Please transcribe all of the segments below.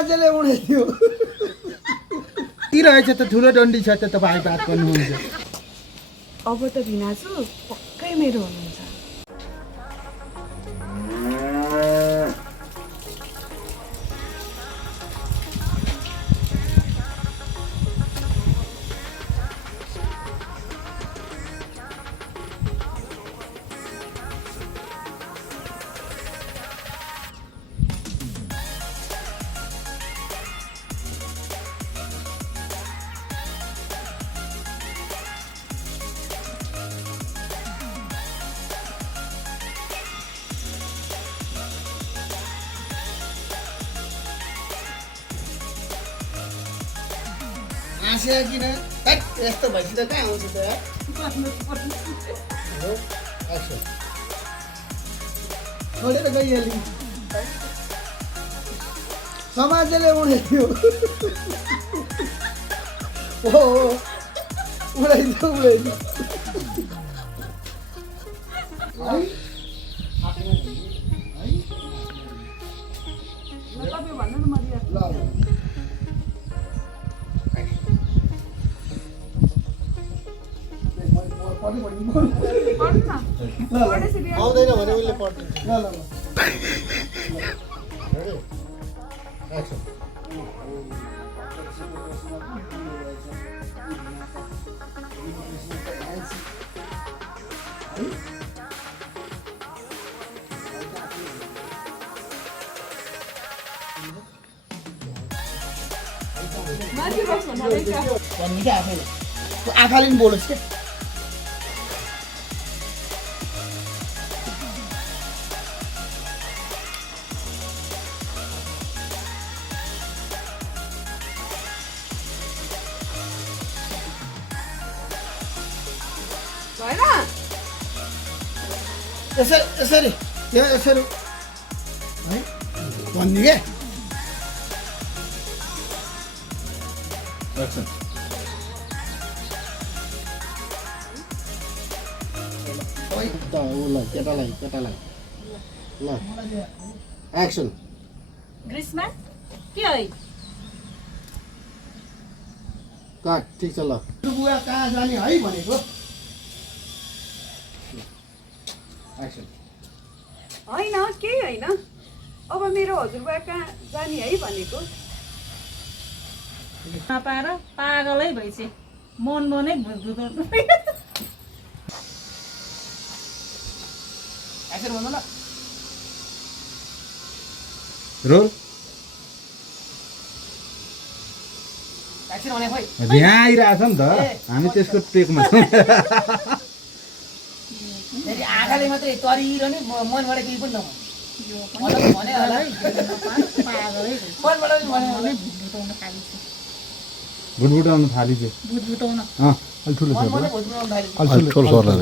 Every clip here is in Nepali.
समाजले उडाइदियो रहेछ त ठुलो डन्डी छ त तपाईँ बात गर्नुहुन्छ अब त भिनाजु पक्कै मेरो हुनुहुन्छ आशा किन यस्तो भएपछि त कहाँ आउँछ त छोडेर गइहाल्यो समाजले उडाइदियो हो उडाइदियो आउँदैन भने उसले पढ्दिन्छ ल ल ल आँखाले पनि बोलोस् क्या यसरी यसरी है भन्ने क्या केटालाई ल एक्सन ग्रीष्मा के है काट ठिक छ ल बुवा कहाँ जाने है भनेको एक्सन होइन केही होइन अब मेरो हजुरबा कहाँ जाने है भनेको नपाएर पागलै भइसक्यो मन मनै भुतभुताउनु एक्सन भन्नु ल रोल एक्सन भने खोइ यहाँ आइरहेछ नि त हामी त्यसको टेकमा छौँ फेरि आँखाले मात्रै तरिरहने मनबाट केही पनि नभन्नु भने होला पागलै मनबाट पनि भने होला भुतभुताउन थालिन्छ भुटभुटाउनु थालिदियो भुतभुताउन अलि ठुलो छ मनबाट भुत्रुन थाल्यो अलि ठुलो सर्ला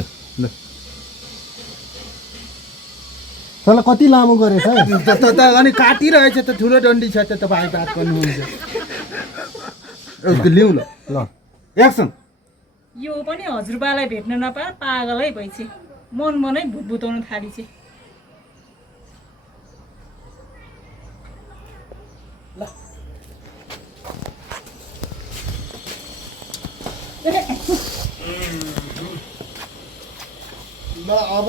तल कति लामो गरेछ त अनि काटिरहेछ त ठुलो डन्डी छ त तपाईँ बात गर्नुहुन्छ लिउँ ल ल एक्सन यो पनि हजुरबालाई भेट्न नपाएर पागलै भइसक्यो मन मनै भुतभुताउन थालिन्छ ल अब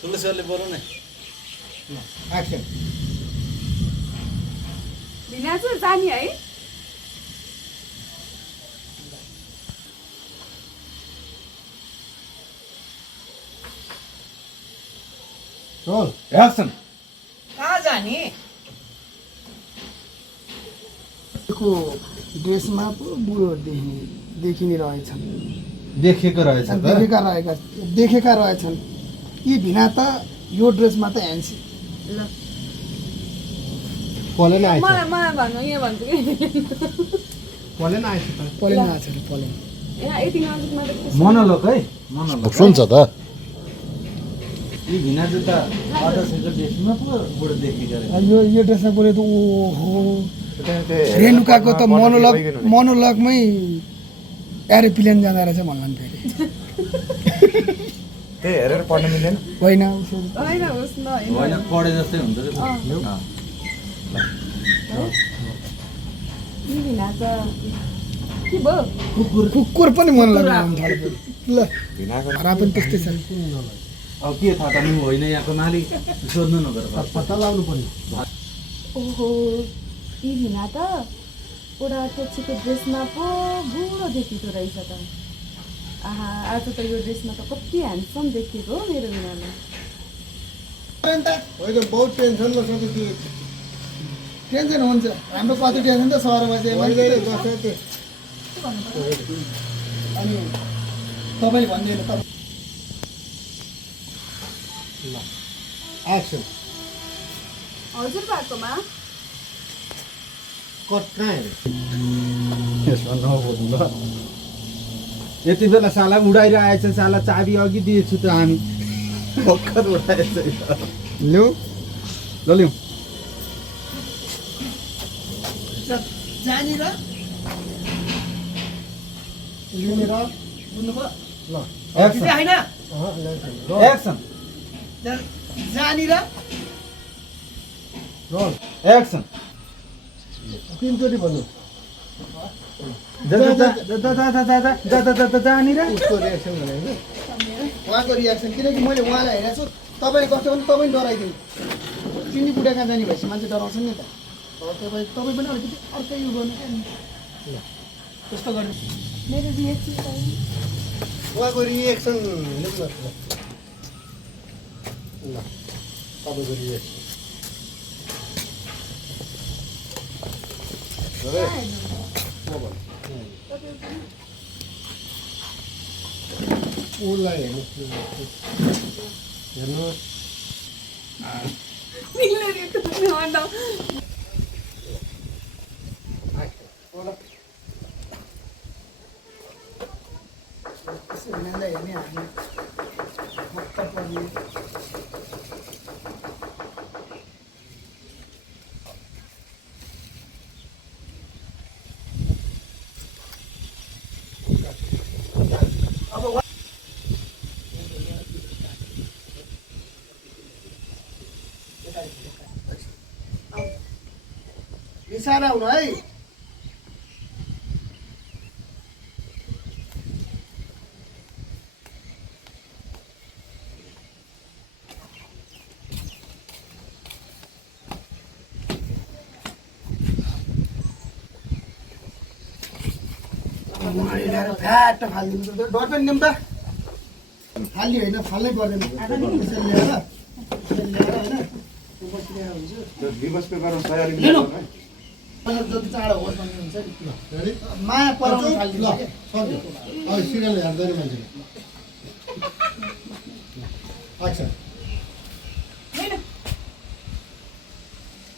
ठुलो सरले बोल्नु न एक्सन भिनाजु जाने है रोल एक्सन कहाँ जाने को ड्रेसमा पो बुढो देखिने रहेछन् देखेको रहेछ देखेका रहेछन् यी भिना त यो ड्रेसमा त ह्यान्सी ल पलेन आएछ मलाई भन्नु यहाँ भन्छु कि पलेन आएछ पलेन आएछ पलेन यहाँ यति नजिकमा त मोनोलोग है मोनोलोग सुन्छ त यी भिना त अदर्शको ड्रेसमा पो बुढो देखेको रहेछ यो ड्रेसमा बोले त ओहो रेणुकाको त मोनोलगमै एरोप्लेन जाँदो रहेछ भन्ला नि फेरि त्यही हेरेर पढ्नु मिलेन होइन उसो होइन होस् न होइन पढे जस्तै हुन्छ कि यी भिना त के भयो कुकुर पनि मन लाग्नु थाल्यो ल भिनाको हरा पनि त्यस्तै छ अब के थाहा त म होइन यहाँको मालिक सोध्नु नगर पत्ता लाउनु पर्ने ओहो यी भिना त एउटा टोक्सीको ड्रेसमा पो बुढो देखेको रहेछ त आहा आज त यो ड्रेसमा त कति ह्यान्डसम देखेको हो मेरो भिनाले होइन बहुत टेन्सन ल सबै त्यो टेन्सन हुन्छ हाम्रो कति टेन्सन त सहरमा चाहिँ अनि तपाईँले भन्दैन त एक्सन हजुर बाटोमा कट कहाँ यति बेला साला उडाएर आएछ साला चाबी अघि दिएछु त हामी भर्खर उडाएछ ल्याउ ल ल्याउँ जहाँनिर लिएर बुझ्नुभयो ल त्यो होइन एक्सन जहाँनिर रोल एक्सन तिनचोटि भन्नु जहाँनिर उसको रियाक्सन भने होइन उहाँको रियाक्सन किनकि मैले उहाँलाई हेरेको छु तपाईँले कस्तो भने तपाईँ डराइदिनु चिनी बुढा कहाँ जाने भएपछि मान्छे डराउँछ नि त तपाईँ पनि अलिकति अर्कै उयो गर्नु ल त्यस्तो गर्नु मेरो रिएक्सन उहाँको रिएक्सन लेख्नु ल तपाईँको रिएक्सन उसलाई हेर्नुहोस् हेर्ने हामी मक्क पर्ने इसारा हुनु है घाट फालिदिनु डर पनि निम्त फाल्ने होइन फाल्नै पर्दैन यसरी ल्याएर होइन दिवस पेपरमा तयारी जति चाँडो होस् भन्ने हुन्छ नि माया पराउनु थालिदिन्छ क्या सक्यो अब सिरियल हेर्दैन मान्छेले अच्छा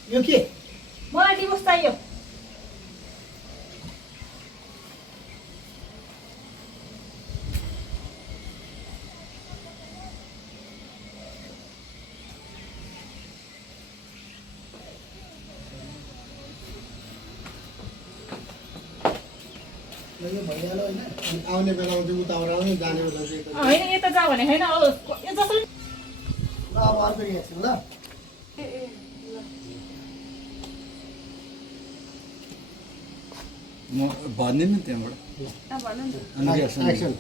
यो के मलाई डिभोर्स चाहियो यो भइहाल्यो होइन अनि आउने बेलामा चाहिँ उताबाट आउने जाने बेला चाहिँ होइन यता जा भने होइन अब यो जसरी ल अब अर्को रिएक्सन ल म भन्दिनँ नि त्यहाँबाट अनि reaction एक्सन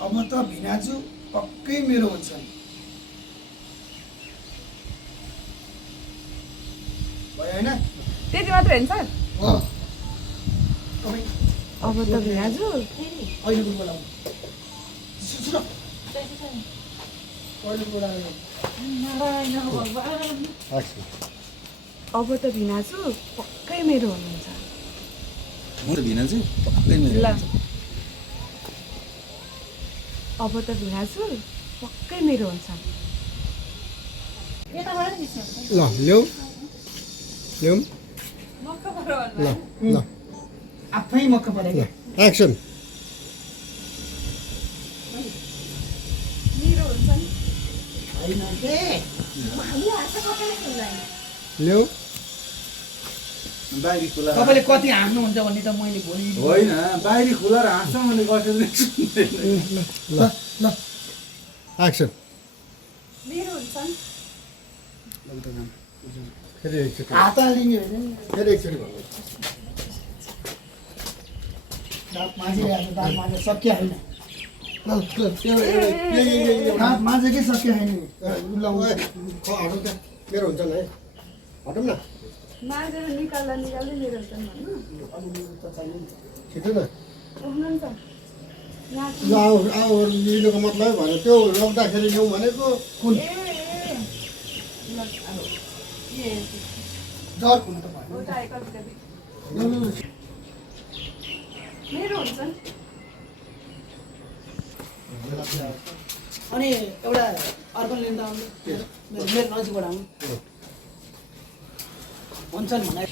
अब त भिनाजु पक्कै मेरो हुन्छ भयो होइन त्यति मात्र होइन सर अँ तपाईँ अब त भिनाजु अहिले पनि बोलाउनु सुन अहिले बोलाउनु अब त भिनाजु पक्कै मेरो हुनुहुन्छ म त भिनाजु पक्कै मेरो ल अब त भिनाजु पक्कै मेरो हुन्छ यताबाट नि बिचमा ल ल्याऊ ल्याऊ ल ल आफै मक्क परेको एक्सन मेरो हुन्छ नि होइन के ल्याऊ बाहिरी खुला तपाईँले कति हाँस्नुहुन्छ भन्ने त मैले भोलि होइन बाहिरी खुला र हाँस्छ भने कसैले सुन्दैन ल ल एक्सन मेरो हुन्छ नि फेरि एकचोटि हात हालिदिने होइन फेरि एकचोटि भन्नु दाँत माझिरहेको दाँत माझेर सकिहाल्छ ल दाँत माझेकै सकिहाल्ने हटौँ त्यहाँ मेरो हुन्छ नि है हटौँ न मागेर निकाल्दा निकाल्दै मेरो हुन्छ नि भन्नु छिटो न हुनुहुन्छ यहाँ ल आऊ लिनुको मतलब भने त्यो रोक्दाखेरि ल्याउँ भनेको कुन ए ल अब के डर हुनु त भयो एउटा कति कति ल, ल, ल। मेरो हुन्छ नि अनि एउटा अर्को लिँदा आउनु मेरो नजिकबाट आउनु हुन्छ नि भने